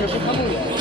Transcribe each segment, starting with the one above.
계속 하는 거야.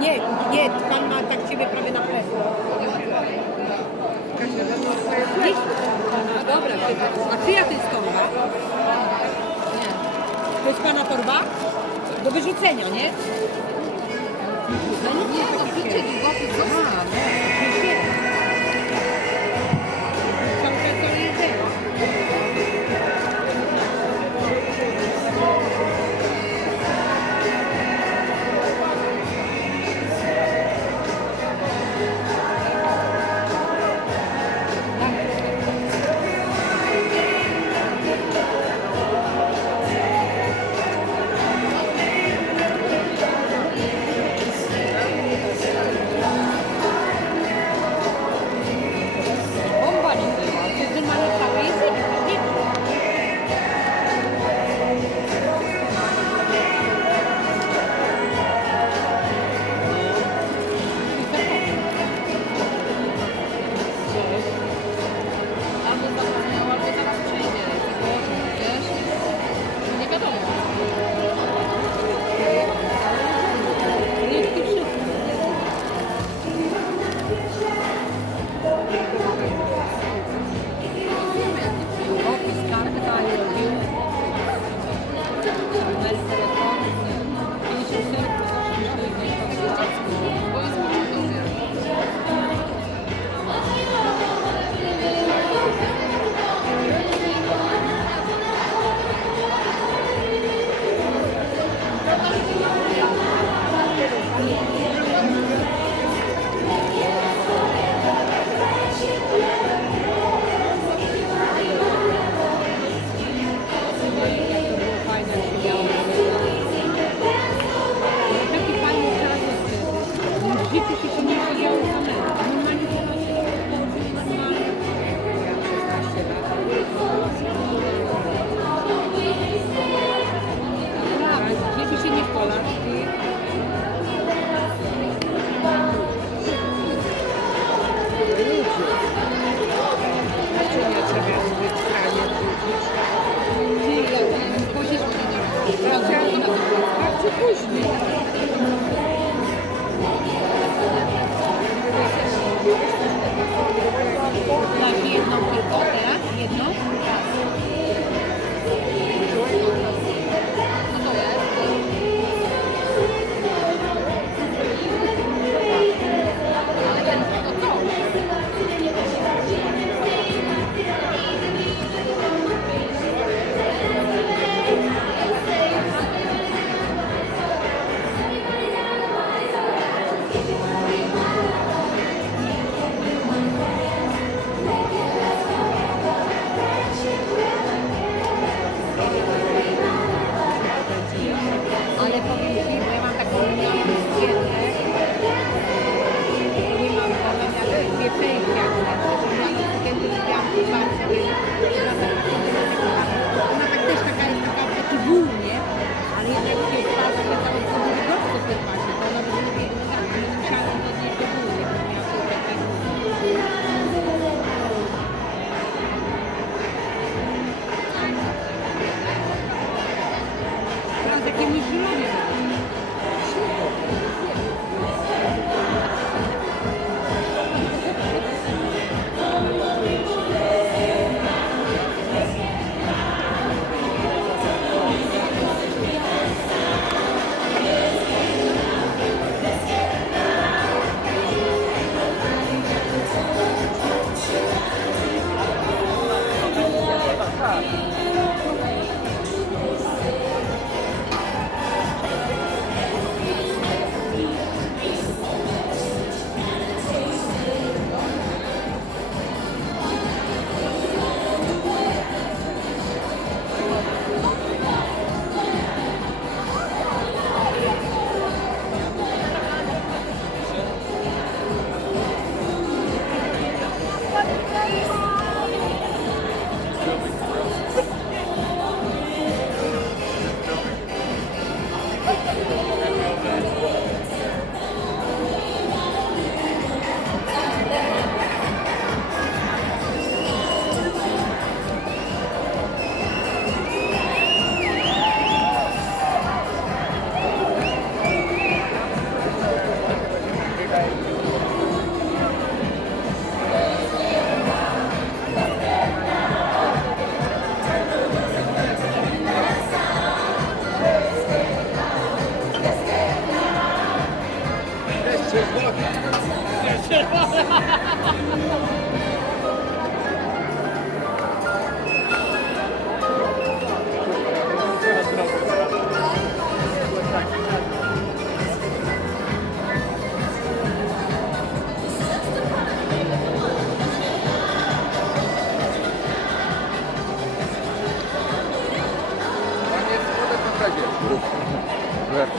Nie, nie, pan ma tak ciebie prawie na plecy. A dobra, a czyja to jest torba? Nie. To jest pana torba? Do wyrzucenia, nie? No nie, to życie długopis A, Puxa.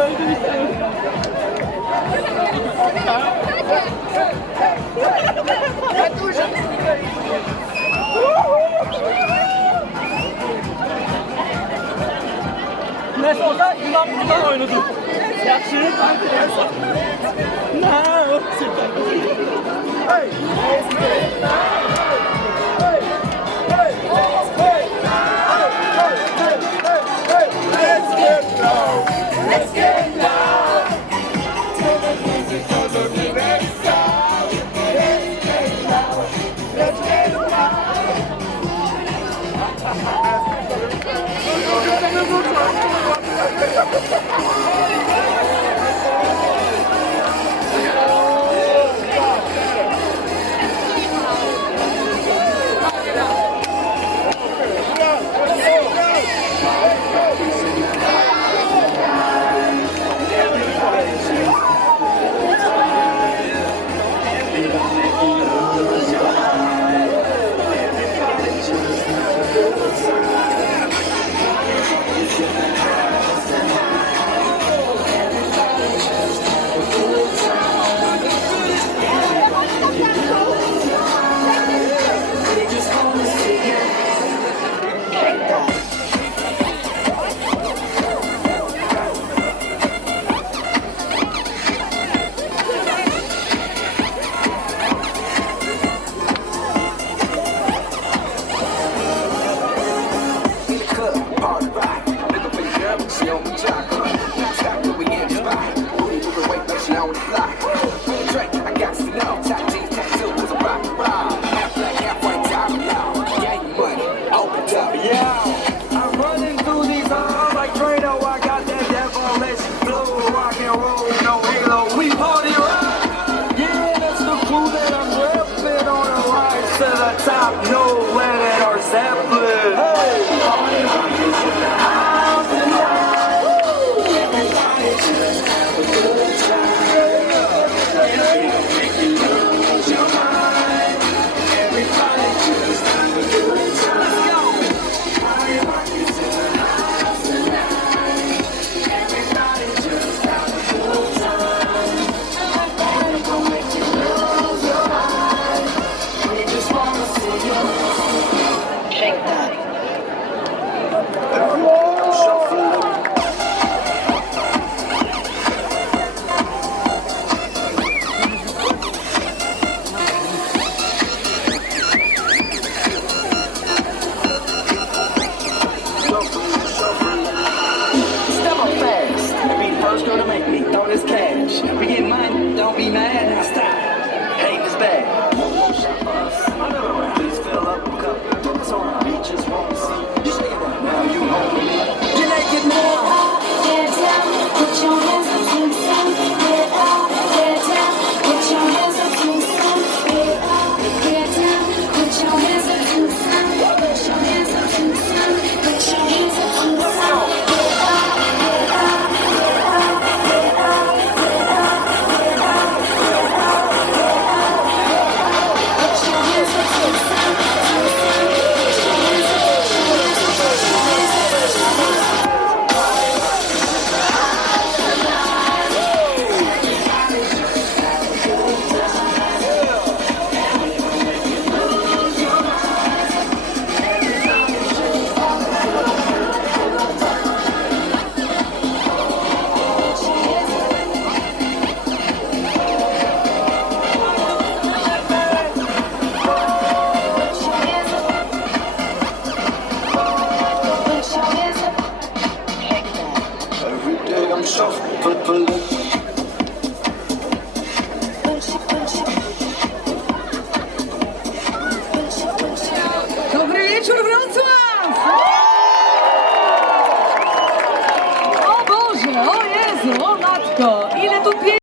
Öldü bir tane. oynadı. Ya şunu Ne? Hey! Wanna make me throw this cash. We get money. don't be mad.